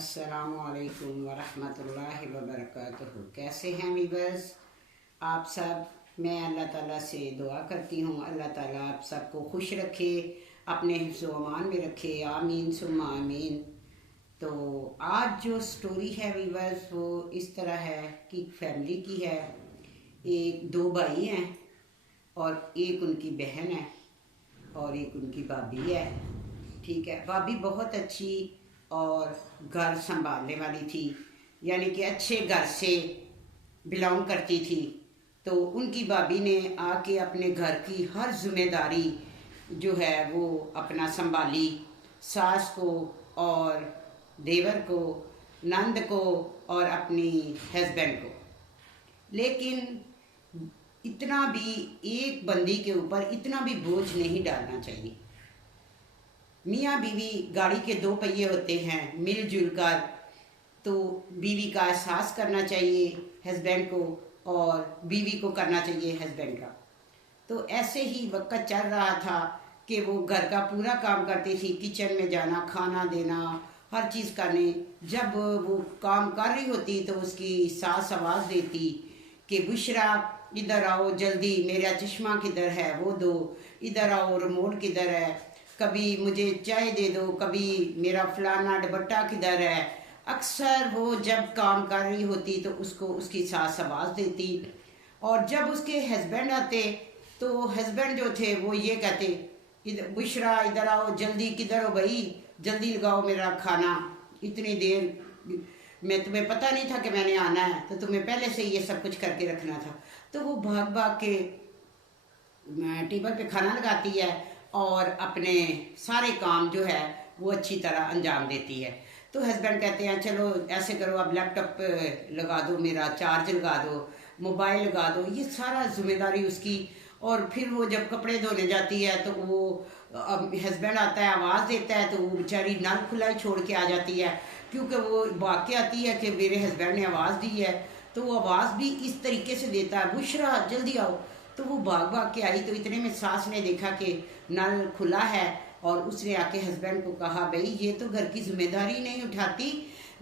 अस्सलामुअलैकुम वरहमतुल्लाहि वबरकातुहू। कैसे हैं वीवर्स आप सब? मैं अल्लाह ताला से दुआ करती हूँ अल्लाह ताला आप सबको खुश रखे, अपने हिफ्ज़ व अमान में रखे, आमीन सुम्मा आमीन। तो आज जो स्टोरी है वीवर्स वो इस तरह है कि फैमिली की है। दो भाई हैं और एक उनकी बहन है और एक उनकी भाभी है। ठीक है, भाभी बहुत अच्छी और घर संभालने वाली थी, यानी कि अच्छे घर से बिलोंग करती थी। तो उनकी भाभी ने आके अपने घर की हर जिम्मेदारी जो है वो अपना संभाली, सास को और देवर को, नंद को और अपनी हस्बैंड को। लेकिन इतना भी एक बंदी के ऊपर इतना भी बोझ नहीं डालना चाहिए। मियाँ बीवी गाड़ी के दो पहिए होते हैं, मिलजुल कर। तो बीवी का एहसास करना चाहिए हस्बैंड को और बीवी को करना चाहिए हस्बैंड का। तो ऐसे ही वक्त चल रहा था कि वो घर का पूरा काम करती थी, किचन में जाना, खाना देना, हर चीज़ करने। जब वो काम कर रही होती तो उसकी सास आवाज़ देती कि बुशरा इधर आओ जल्दी, मेरा चश्मा किधर है वो दो, इधर आओ रिमोट किधर है, कभी मुझे चाय दे दो, कभी मेरा फलाना दुपट्टा किधर है। अक्सर वो जब काम कर रही होती तो उसको उसकी सास आवाज़ देती। और जब उसके हस्बैंड आते तो हस्बैंड जो थे वो ये कहते, इधर बुशरा इधर आओ जल्दी, किधर हो भाई, जल्दी लगाओ मेरा खाना, इतनी देर मैं तुम्हें पता नहीं था कि मैंने आना है, तो तुम्हें पहले से ये सब कुछ करके रखना था। तो वो भाग भाग के टेबल पे खाना लगाती है और अपने सारे काम जो है वो अच्छी तरह अंजाम देती है। तो हस्बैंड कहते हैं चलो ऐसे करो, अब लैपटॉप लगा दो, मेरा चार्ज लगा दो, मोबाइल लगा दो, ये सारा जिम्मेदारी उसकी। और फिर वो जब कपड़े धोने जाती है तो वो हस्बैंड आता है, आवाज़ देता है, तो वो बेचारी नल खुला ही छोड़ के आ जाती है, क्योंकि वो वाक़ आती है कि मेरे हस्बैंड ने आवाज़ दी है। तो वो आवाज़ भी इस तरीके से देता है, बुशरा जल्दी आओ। तो वो भाग भाग के आई। तो इतने में सास ने देखा कि नल खुला है और उसने आके हस्बैंड को कहा, भाई ये तो घर की जिम्मेदारी नहीं उठाती,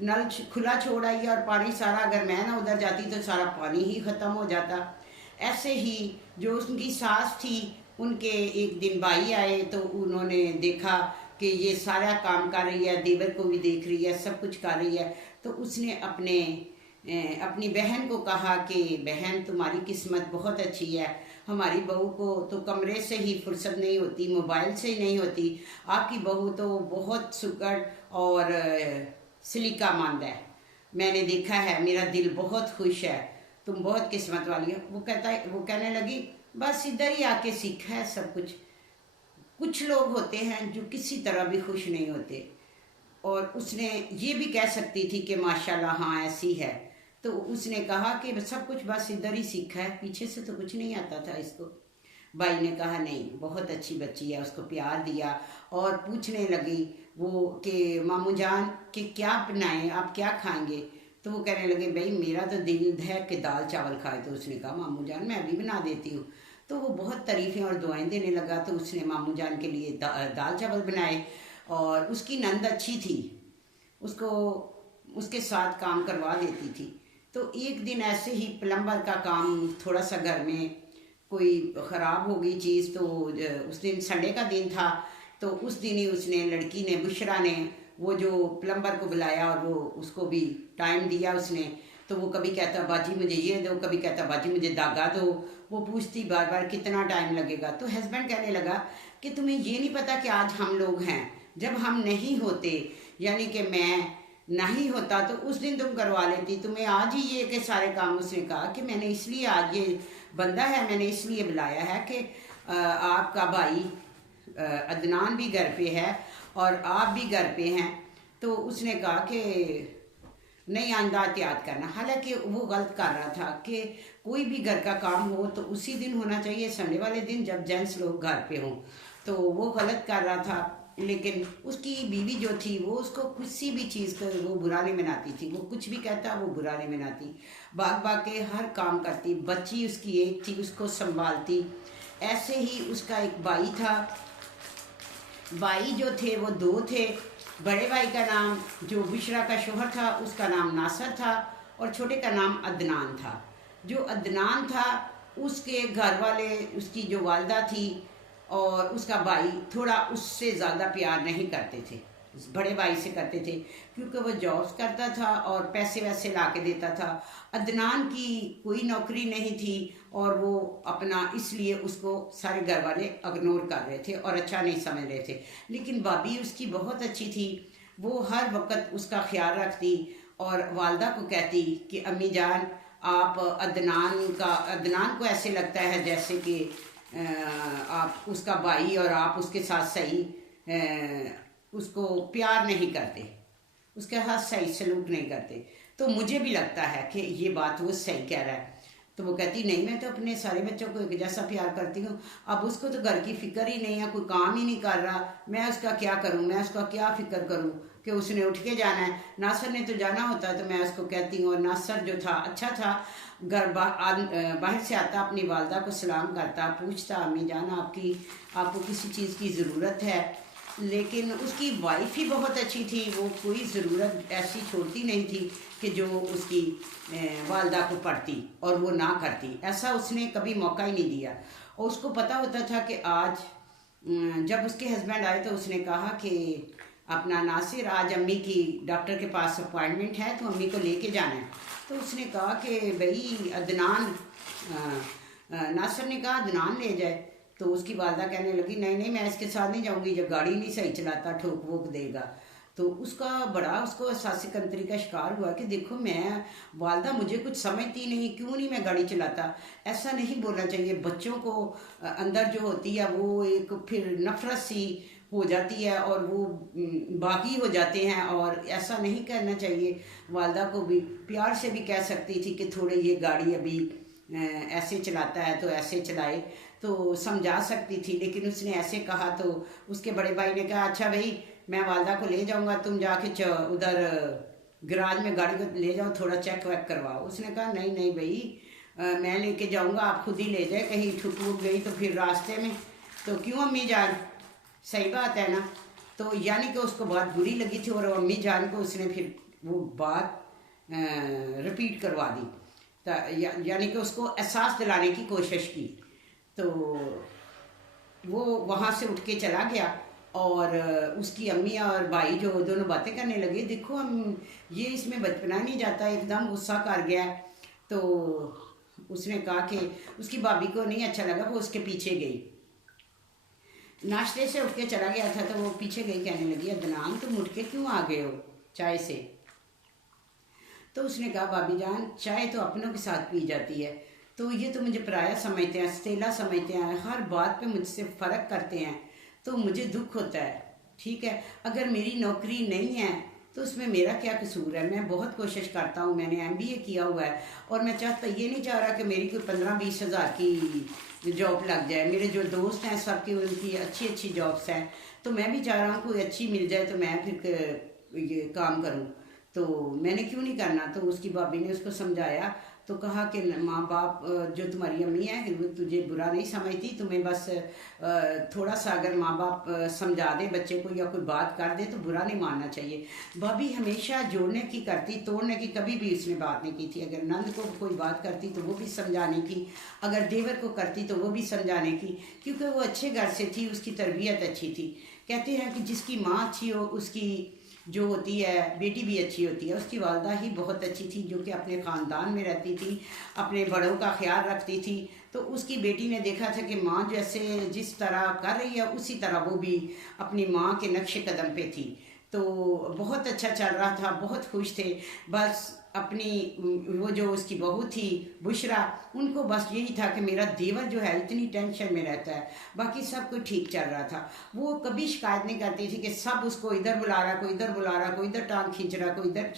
नल खुला छोड़ आई और पानी सारा, अगर मैं ना उधर जाती तो सारा पानी ही ख़त्म हो जाता। ऐसे ही जो उनकी सास थी, उनके एक दिन भाई आए तो उन्होंने देखा कि ये सारा काम कर रही है, देवर को भी देख रही है, सब कुछ कर रही है। तो उसने अपनी बहन को कहा कि बहन तुम्हारी किस्मत बहुत अच्छी है, हमारी बहू को तो कमरे से ही फुर्सत नहीं होती, मोबाइल से ही नहीं होती, आपकी बहू तो बहुत सुकड़ और सलीकामंद है, मैंने देखा है, मेरा दिल बहुत खुश है, तुम बहुत किस्मत वाली हो। वो कहने लगी बस इधर ही आके सीखा है सब कुछ। कुछ लोग होते हैं जो किसी तरह भी खुश नहीं होते। और उसने ये भी कह सकती थी कि माशाल्लाह हाँ ऐसी है। तो उसने कहा कि सब कुछ बस इधर ही सीखा है, पीछे से तो कुछ नहीं आता था इसको। भाई ने कहा नहीं बहुत अच्छी बच्ची है, उसको प्यार दिया और पूछने लगी वो कि मामू जान कि क्या बनाएं, आप क्या खाएंगे। तो वो कहने लगे भाई मेरा तो दिल है कि दाल चावल खाए। तो उसने कहा मामू जान मैं भी बना देती हूँ। तो वो बहुत तारीफ़ें और दुआएं देने लगा। तो उसने मामू जान के लिए दाल चावल बनाए। और उसकी नंद अच्छी थी, उसको उसके साथ काम करवा देती थी। तो एक दिन ऐसे ही प्लम्बर का काम, थोड़ा सा घर में कोई ख़राब हो गई चीज़। तो उस दिन संडे का दिन था। तो उस दिन ही उसने, लड़की ने, बुशरा ने, वो जो प्लम्बर को बुलाया और वो उसको भी टाइम दिया उसने। तो वो कभी कहता बाजी मुझे ये दो, कभी कहता बाजी मुझे धागा दो। वो पूछती बार बार कितना टाइम लगेगा। तो हस्बैंड कहने लगा कि तुम्हें ये नहीं पता कि आज हम लोग हैं, जब हम नहीं होते, यानी कि मैं नहीं होता तो उस दिन तुम करवा लेती, तुम्हें आज ही ये के सारे काम। उसने कहा कि मैंने इसलिए, आज ये बंदा है मैंने इसलिए बुलाया है कि आपका भाई अदनान भी घर पे है और आप भी घर पे हैं। तो उसने कहा कि नहीं आइंदा एहतियात करना। हालांकि वो गलत कर रहा था कि कोई भी घर का काम हो तो उसी दिन होना चाहिए, संडे वाले दिन जब जेंट्स लोग घर पे हों। तो वो गलत कर रहा था। लेकिन उसकी बीवी जो थी वो उसको किसी भी चीज़ को वो बुरा नहीं मनाती थी, वो कुछ भी कहता वो बुरा नहीं मनाती, भाग भाग के हर काम करती। बच्ची उसकी एक थी, उसको संभालती। ऐसे ही उसका एक भाई था। भाई जो थे वो दो थे। बड़े भाई का नाम जो बुशरा का शोहर था उसका नाम नासर था, और छोटे का नाम अदनान था। जो अदनान था उसके घर वाले, उसकी जो वालदा थी और उसका भाई थोड़ा उससे ज़्यादा प्यार नहीं करते थे, बड़े भाई से करते थे, क्योंकि वो जॉब्स करता था और पैसे वैसे ला के देता था। अदनान की कोई नौकरी नहीं थी और वो अपना, इसलिए उसको सारे घर वाले इग्नोर कर रहे थे और अच्छा नहीं समझ रहे थे। लेकिन भाभी उसकी बहुत अच्छी थी, वो हर वक्त उसका ख्याल रखती और वालदा को कहती कि अम्मी जान, आप अदनान को ऐसे लगता है जैसे कि आप उसका भाई और आप उसके साथ सही उसको प्यार नहीं करते, उसके साथ सही सलूक नहीं करते। तो मुझे भी लगता है कि ये बात वो सही कह रहा है। तो वो कहती नहीं, मैं तो अपने सारे बच्चों को एक जैसा प्यार करती हूँ, अब उसको तो घर की फिक्र ही नहीं है, कोई काम ही नहीं कर रहा, मैं उसका क्या करूँ, मैं उसका क्या फिक्र करूँ कि उसने उठ के जाना है। नासर ने तो जाना होता तो मैं उसको कहती हूँ। और नासर जो था अच्छा था, घर बाहर से आता, अपनी वालदा को सलाम करता, पूछता अम्मी जान आपको किसी चीज़ की ज़रूरत है। लेकिन उसकी वाइफ ही बहुत अच्छी थी, वो कोई ज़रूरत ऐसी छोड़ती नहीं थी कि जो उसकी वालदा को पड़ती और वो ना करती, ऐसा उसने कभी मौका ही नहीं दिया। और उसको पता होता था कि आज जब उसके हस्बैंड आए तो उसने कहा कि अपना नासिर, आज अम्मी की डॉक्टर के पास अपॉइंटमेंट है तो अम्मी को लेके जाना है। तो उसने कहा कि भाई अदनान, नासिर ने कहा अदनान ले जाए। तो उसकी वालदा कहने लगी नहीं नहीं, मैं इसके साथ नहीं जाऊंगी, जब गाड़ी नहीं सही चलाता ठोक वोक देगा। तो उसका बड़ा उसको एहसास कंतरी का शिकार हुआ कि देखो मैं, वालदा मुझे कुछ समझती नहीं, क्यों नहीं मैं गाड़ी चलाता। ऐसा नहीं बोलना चाहिए। बच्चों को अंदर जो होती है वो एक फिर नफरत सी हो जाती है और वो बागी हो जाते हैं, और ऐसा नहीं करना चाहिए। वालदा को भी प्यार से भी कह सकती थी कि थोड़े ये गाड़ी अभी ऐसे चलाता है तो ऐसे चलाए, तो समझा सकती थी। लेकिन उसने ऐसे कहा तो उसके बड़े भाई ने कहा अच्छा भाई, मैं वालदा को ले जाऊंगा, तुम जाके उधर गराज में गाड़ी को ले जाओ, थोड़ा चेक वेक करवाओ। उसने कहा नहीं नहीं भाई, मैं लेके जाऊंगा, आप खुद ही ले जाए, कहीं ठुक वुक गई तो फिर रास्ते में तो क्यों अम्मी जान, सही बात है ना। तो यानी कि उसको बात बुरी लगी थी और अम्मी जान को उसने फिर वो बात रिपीट करवा दी, यानी कि उसको एहसास दिलाने की कोशिश की। तो वो वहाँ से उठ के चला गया और उसकी अम्मी और भाई जो दोनों बातें करने लगे, देखो हम ये इसमें बचपना नहीं जाता, एकदम गुस्सा कर गया। तो उसने कहा कि उसकी भाभी को नहीं अच्छा लगा, वो उसके पीछे गई, नाश्ते से उठ के चला गया था तो वो पीछे गई, कहने लगी अदनान तुम उठ के क्यों आ गए हो चाय से। तो उसने कहा भाभी जान, चाय तो अपनों के साथ पी जाती है, तो ये तो मुझे पराया समझते हैं, स्तेला समझते हैं, हर बात पे मुझसे फ़र्क करते हैं, तो मुझे दुख होता है। ठीक है, अगर मेरी नौकरी नहीं है तो उसमें मेरा क्या कसूर है, मैं बहुत कोशिश करता हूँ, मैंने MBA किया हुआ है और मैं ये नहीं चाह रहा कि मेरी कोई 15-20 हज़ार की जॉब लग जाए। मेरे जो दोस्त हैं सबकी उनकी अच्छी अच्छी जॉब्स हैं, तो मैं भी चाह रहा हूँ कोई अच्छी मिल जाए तो मैं फिर ये काम करूँ, तो मैंने क्यों नहीं करना। तो उसकी भाभी ने उसको समझाया, तो कहा कि माँ बाप, जो तुम्हारी अम्मी है वो तुझे बुरा नहीं समझती, तुम्हें बस थोड़ा सा अगर माँ बाप समझा दे बच्चे को या कोई बात कर दे तो बुरा नहीं मानना चाहिए। भाभी हमेशा जोड़ने की करती, तोड़ने की कभी भी उसने बात नहीं की थी। अगर नंद को कोई बात करती तो वो भी समझाने की, अगर देवर को करती तो वो भी समझाने की, क्योंकि वो अच्छे घर से थी, उसकी तरबियत अच्छी थी। कहते हैं कि जिसकी माँ अच्छी हो उसकी जो होती है बेटी भी अच्छी होती है। उसकी वालदा ही बहुत अच्छी थी, जो कि अपने ख़ानदान में रहती थी, अपने बड़ों का ख्याल रखती थी। तो उसकी बेटी ने देखा था कि माँ जैसे जिस तरह कर रही है उसी तरह वो भी अपनी माँ के नक्शे कदम पे थी। तो बहुत अच्छा चल रहा था, बहुत खुश थे। बस अपनी वो जो उसकी बहू थी बुशरा, उनको बस यही था कि मेरा देवर जो है इतनी टेंशन में रहता है, बाकी सब कुछ ठीक चल रहा था। वो कभी शिकायत नहीं करती थी कि सब उसको इधर बुला रहा, कोई इधर बुला रहा, कोई इधर टांग खींच रहा, कोई इधर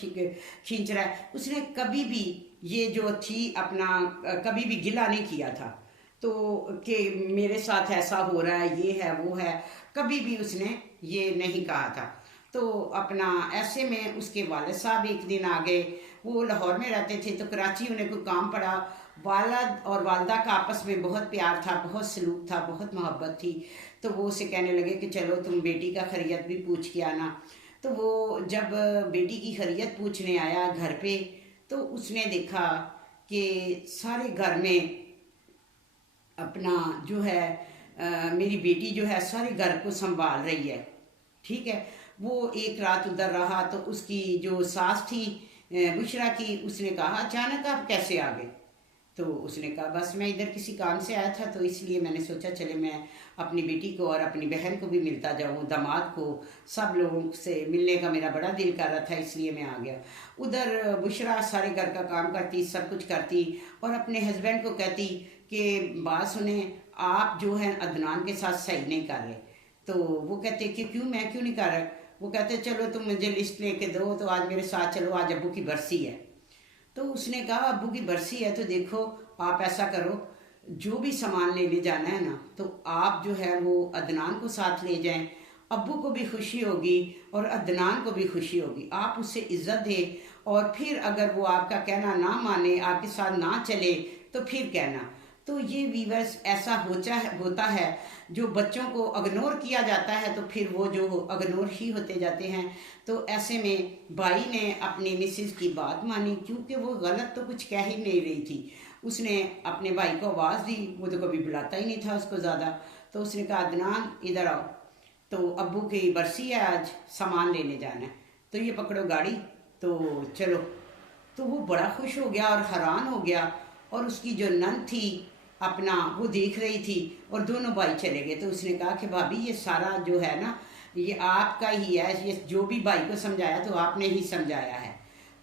खींच रहा है। उसने कभी भी ये जो थी अपना कभी भी गिला नहीं किया था, तो कि मेरे साथ ऐसा हो रहा है, ये है वो है, कभी भी उसने ये नहीं कहा था। तो अपना ऐसे में उसके वालिद साहब एक दिन आ गए, वो लाहौर में रहते थे तो कराची उन्हें कोई काम पड़ा। वालिद और वालदा का आपस में बहुत प्यार था, बहुत सलूक था, बहुत मोहब्बत थी। तो वो उसे कहने लगे कि चलो तुम बेटी का खैरियत भी पूछ के आना। तो वो जब बेटी की खैरियत पूछने आया घर पे, तो उसने देखा कि सारे घर में अपना जो है मेरी बेटी जो है सारे घर को संभाल रही है। ठीक है। वो एक रात उधर रहा तो उसकी जो सास थी बुशरा की, उसने कहा अचानक आप कैसे आ गए? तो उसने कहा बस मैं इधर किसी काम से आया था, तो इसलिए मैंने सोचा चले मैं अपनी बेटी को और अपनी बहन को भी मिलता जाऊं, दामाद को, सब लोगों से मिलने का मेरा बड़ा दिल कर रहा था, इसलिए मैं आ गया। उधर बुशरा सारे घर का काम करती, सब कुछ करती और अपने हस्बैंड को कहती कि बात सुने, आप जो है अदनान के साथ सही नहीं कर रहे। तो वो कहते कि क्यों, मैं क्यों नहीं कर रहा? वो कहते चलो तुम मुझे लिस्ट लेके दो, तो आज मेरे साथ चलो, आज अब्बू की बरसी है। तो उसने कहा अब्बू की बरसी है तो देखो आप ऐसा करो, जो भी सामान लेने जाना है ना, तो आप जो है वो अदनान को साथ ले जाएं, अब्बू को भी खुशी होगी और अदनान को भी खुशी होगी, आप उससे इज्जत दें। और फिर अगर वो आपका कहना ना माने, आपके साथ ना चले, तो फिर कहना। तो ये वीवर्स ऐसा होता है जो बच्चों को अग्नोर किया जाता है, तो फिर वो जो अग्नोर ही होते जाते हैं। तो ऐसे में भाई ने अपनी मिसेज की बात मानी, क्योंकि वो गलत तो कुछ कह ही नहीं रही थी। उसने अपने भाई को आवाज़ दी, वो तो कभी बुलाता ही नहीं था उसको ज़्यादा। तो उसने कहा अदनान इधर आओ, तो अब्बू की बरसी है, आज सामान लेने जाना है, तो ये पकड़ो गाड़ी, तो चलो। तो वो बड़ा खुश हो गया और हैरान हो गया। और उसकी जो नंद थी अपना, वो देख रही थी और दोनों भाई चले गए। तो उसने कहा कि भाभी ये सारा जो है ना, ये आपका ही है, ये जो भी भाई को समझाया तो आपने ही समझाया है।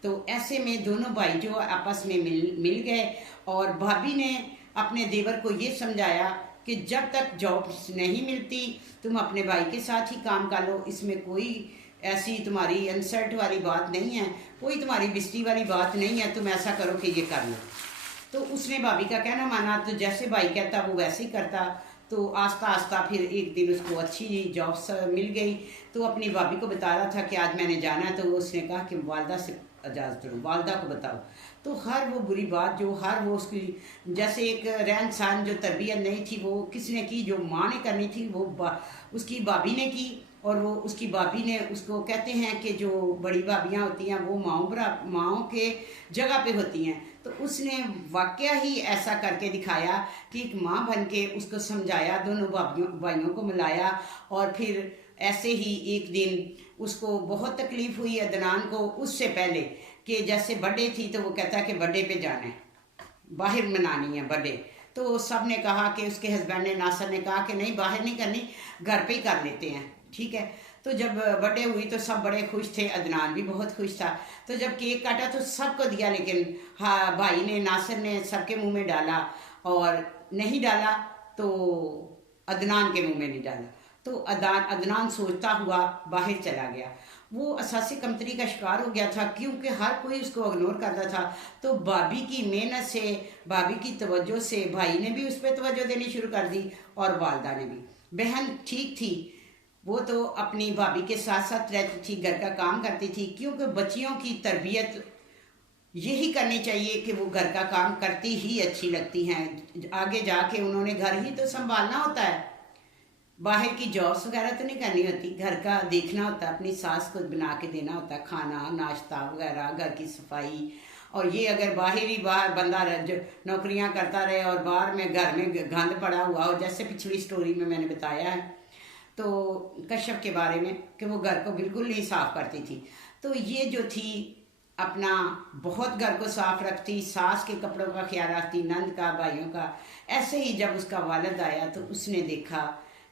तो ऐसे में दोनों भाई जो आपस में मिल गए और भाभी ने अपने देवर को ये समझाया कि जब तक जॉब नहीं मिलती तुम अपने भाई के साथ ही काम कर लो, इसमें कोई ऐसी तुम्हारी इंसल्ट वाली बात नहीं है, कोई तुम्हारी बिस्ती वाली बात नहीं है, तुम ऐसा करो कि ये कर लो। तो उसने भाभी का कहना माना, तो जैसे भाई कहता वो वैसे ही करता। तो आस्ता आस्ता फिर एक दिन उसको अच्छी जॉब मिल गई। तो अपनी भाभी को बता रहा था कि आज मैंने जाना है। तो उसने कहा कि वालदा से इजाज़त लो, वालदा को बताओ। तो हर वो बुरी बात जो हर वो उसकी जैसे एक रहन सहन जो तरबियत नहीं थी वो किसने की, जो माँ ने करनी थी वो उसकी भाभी ने की। और वो उसकी भाभी ने उसको, कहते हैं कि जो बड़ी भाभियाँ होती हैं वो माँओं के जगह पे होती हैं। तो उसने वाकया ही ऐसा करके दिखाया कि एक माँ बन के उसको समझाया, दोनों भाइयों को मिलाया। और फिर ऐसे ही एक दिन उसको बहुत तकलीफ हुई अदनान को, उससे पहले कि जैसे बर्थडे थी तो वो कहता कि बर्थडे पे जाना है, बाहर मनानी है बर्थडे। तो सब ने कहा कि उसके हस्बैंड ने, नासर ने कहा कि नहीं बाहर नहीं करनी, घर पे ही कर लेते हैं। ठीक है। तो जब बर्थडे हुई तो सब बड़े खुश थे, अदनान भी बहुत खुश था। तो जब केक काटा तो सबको दिया, लेकिन हाँ भाई ने, नासर ने सबके मुंह में डाला और नहीं डाला तो अदनान के मुंह में नहीं डाला। तो अदनान सोचता हुआ बाहर चला गया। वो असासी कमतरी का शिकार हो गया था, क्योंकि हर कोई उसको इग्नोर करता था। तो भाभी की मेहनत से, भाभी की तवज्जो से भाई ने भी उस पर तवज्जो देनी शुरू कर दी और वालदा ने भी। बहन ठीक थी, वो तो अपनी भाभी के साथ साथ रहती थी, घर का काम करती थी, क्योंकि बच्चियों की तरबियत यही करनी चाहिए कि वो घर का काम करती ही अच्छी लगती हैं। आगे जाके उन्होंने घर ही तो संभालना होता है, बाहर की जॉब्स वगैरह तो नहीं करनी होती, घर का देखना होता है, अपनी सास को बना के देना होता है, खाना नाश्ता वगैरह, घर की सफाई। और ये अगर बाहर बंदा जो नौकरियां करता रहे और बाहर में घर में गंद पड़ा हुआ, और जैसे पिछली स्टोरी में मैंने बताया है तो कश्यप के बारे में कि वो घर को बिल्कुल नहीं साफ करती थी। तो ये जो थी अपना बहुत घर को साफ रखती, सास के कपड़ों का ख्याल रखती, नंद का, भाइयों का। ऐसे ही जब उसका वालिद आया तो उसने देखा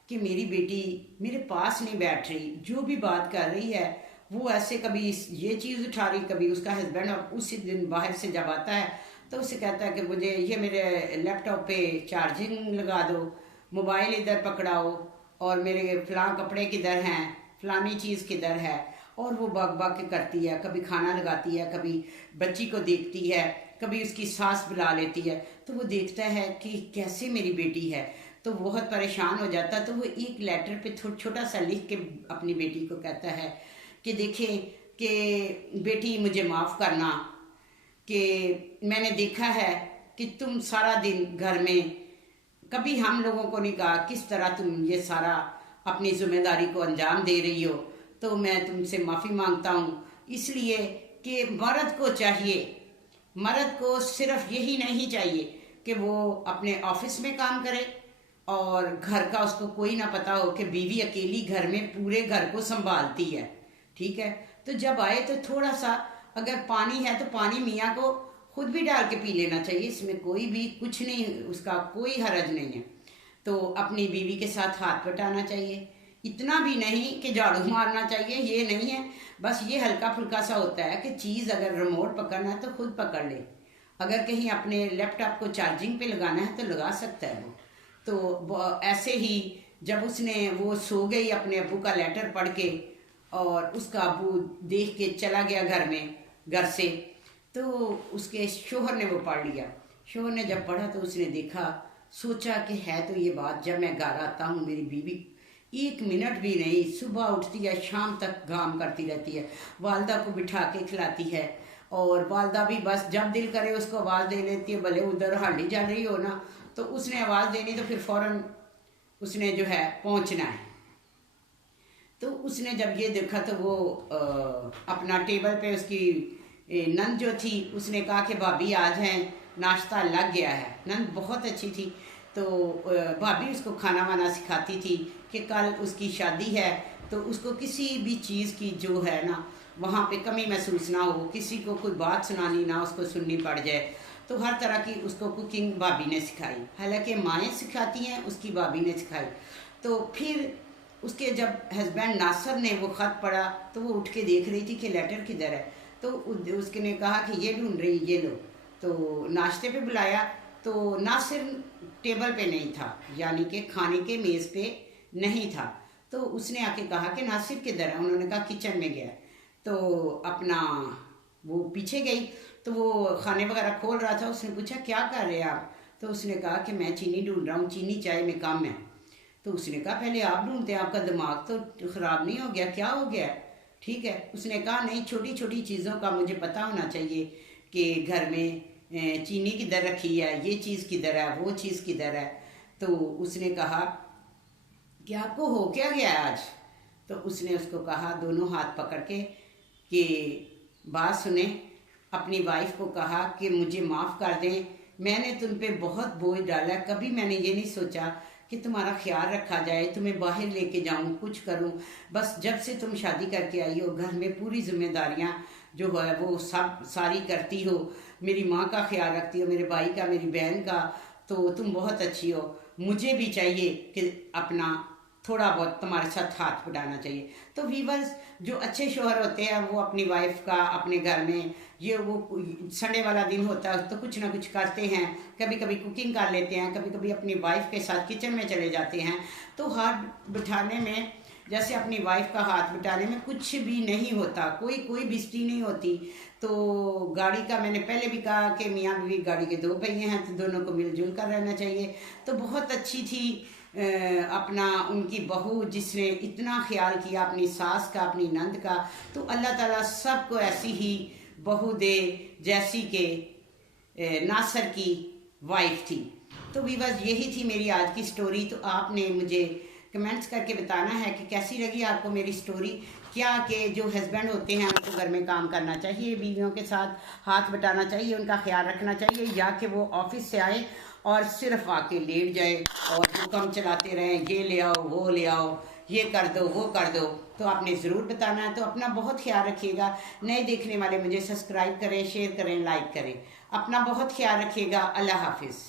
कि मेरी बेटी मेरे पास नहीं बैठ रही, जो भी बात कर रही है वो ऐसे कभी ये चीज़ उठा रही, कभी उसका हस्बैंड उसी दिन बाहर से जब आता है तो उसे कहता है कि मुझे ये मेरे लैपटॉप पे चार्जिंग लगा दो, मोबाइल इधर पकड़ाओ, और मेरे फलां कपड़े किधर हैं, फलानी चीज़ किधर है। और वो बग के करती है, कभी खाना लगाती है, कभी बच्ची को देखती है, कभी उसकी सास बुला लेती है। तो वो देखता है कि कैसे मेरी बेटी है, तो बहुत परेशान हो जाता। तो वो एक लेटर पे छोटा सा लिख के अपनी बेटी को कहता है कि देखें कि बेटी मुझे माफ़ करना, कि मैंने देखा है कि तुम सारा दिन घर में, कभी हम लोगों को नहीं कहा किस तरह तुम ये सारा अपनी जिम्मेदारी को अंजाम दे रही हो। तो मैं तुमसे माफ़ी मांगता हूँ, इसलिए कि मर्द को चाहिए, मर्द को सिर्फ यही नहीं चाहिए कि वो अपने ऑफिस में काम करे और घर का उसको कोई ना पता हो कि बीवी अकेली घर में पूरे घर को संभालती है। ठीक है, तो जब आए तो थोड़ा सा अगर पानी है तो पानी मियाँ को खुद भी डाल के पी लेना चाहिए, इसमें कोई भी कुछ नहीं, उसका कोई हरज नहीं है। तो अपनी बीवी के साथ हाथ बटाना चाहिए, इतना भी नहीं कि झाड़ू मारना चाहिए, ये नहीं है, बस ये हल्का फुल्का सा होता है कि चीज़ अगर रिमोट पकड़ना है तो खुद पकड़ ले, अगर कहीं अपने लैपटॉप को चार्जिंग पे लगाना है तो लगा सकता है वो। तो ऐसे ही जब उसने वो सो गई अपने अब्बू का लेटर पढ़ के और उसका अब्बू देख के चला गया घर से, तो उसके शोहर ने वो पढ़ लिया। शोहर ने जब पढ़ा तो उसने देखा, सोचा कि है तो ये बात, जब मैं घर आता हूँ मेरी बीवी 1 मिनट भी नहीं, सुबह उठती है शाम तक काम करती रहती है, वालदा को बिठा के खिलाती है और वालदा भी बस जब दिल करे उसको आवाज़ दे लेती है, भले उधर हांडी चल रही हो ना, तो उसने आवाज़ देनी तो फिर फौरन उसने जो है पहुंचना है। तो उसने जब ये देखा तो वो अपना टेबल पे उसकी नंद जो थी उसने कहा कि भाभी आज हैं, नाश्ता लग गया है। नंद बहुत अच्छी थी, तो भाभी उसको खाना वाना सिखाती थी कि कल उसकी शादी है, तो उसको किसी भी चीज़ की जो है ना वहाँ पे कमी महसूस ना हो, किसी को कोई बात सुनानी ना उसको सुननी पड़ जाए, तो हर तरह की उसको कुकिंग भाभी ने सिखाई। हालांकि माएँ सिखाती हैं, उसकी भाभी ने सिखाई। तो फिर उसके जब हस्बैंड नासिर ने वो ख़त पढ़ा तो वो उठ के देख रही थी कि लेटर किधर है, तो उसके ने कहा कि ये ढूंढ रही, ये लो। तो नाश्ते पे बुलाया तो नासिर टेबल पे नहीं था, यानी कि खाने के मेज़ पे नहीं था। तो उसने आके कहा कि नासिर किधर है, उन्होंने कहा किचन में गया। तो अपना वो पीछे गई तो वो खाने वगैरह खोल रहा था, उसने पूछा क्या कर रहे हैं आप, तो उसने कहा कि मैं चीनी ढूंढ रहा हूँ, चीनी चाय में कम है। तो उसने कहा पहले आप ढूंढते हैं, आपका दिमाग तो ख़राब नहीं हो गया, क्या हो गया? ठीक है, उसने कहा नहीं, छोटी छोटी चीज़ों का मुझे पता होना चाहिए कि घर में चीनी किधर रखी है, ये चीज़ किधर है, वो चीज़ किधर है। तो उसने कहा कि आपको हो क्या गया आज? तो उसने उसको कहा दोनों हाथ पकड़ के कि बात सुने, अपनी वाइफ को कहा कि मुझे माफ़ कर दें, मैंने तुम पे बहुत बोझ डाला, कभी मैंने ये नहीं सोचा कि तुम्हारा ख्याल रखा जाए, तुम्हें बाहर लेके जाऊं, कुछ करूं, बस जब से तुम शादी करके आई हो घर में पूरी जिम्मेदारियां जो है वो सब सारी करती हो, मेरी माँ का ख्याल रखती हो, मेरे भाई का, मेरी बहन का, तो तुम बहुत अच्छी हो। मुझे भी चाहिए कि अपना थोड़ा बहुत तुम्हारे साथ हाथ बटाना चाहिए। तो वीवर्स, जो अच्छे शोहर होते हैं वो अपनी वाइफ का अपने घर में, ये वो संडे वाला दिन होता है तो कुछ ना कुछ करते हैं, कभी कभी कुकिंग कर लेते हैं, कभी कभी अपनी वाइफ के साथ किचन में चले जाते हैं। तो हाथ बिठाने में, जैसे अपनी वाइफ का हाथ बिठाने में कुछ भी नहीं होता, कोई बेइज्जती नहीं होती। तो गाड़ी का मैंने पहले भी कहा कि मियाँ बीवी गाड़ी के 2 पहिए हैं, तो दोनों को मिलजुल कर रहना चाहिए। तो बहुत अच्छी थी अपना उनकी बहू, जिसने इतना ख्याल किया अपनी सास का, अपनी नंद का। तो अल्लाह ताला सबको ऐसी ही बहू दे जैसी के नासिर की वाइफ थी। तो वीवर्स, यही थी मेरी आज की स्टोरी। तो आपने मुझे कमेंट्स करके बताना है कि कैसी लगी आपको मेरी स्टोरी। क्या कि जो हस्बैंड होते हैं उनको घर में काम करना चाहिए, बीवियों के साथ हाथ बटाना चाहिए, उनका ख्याल रखना चाहिए, या कि वो ऑफिस से आए और सिर्फ आके लेट जाए और हुक्म चलाते रहें, ये ले आओ, वो ले आओ, ये कर दो, वो कर दो। तो आपने ज़रूर बताना है। तो अपना बहुत ख्याल रखिएगा। नए देखने वाले मुझे सब्सक्राइब करें, शेयर करें, लाइक करें। अपना बहुत ख्याल रखिएगा। अल्लाह हाफिज़।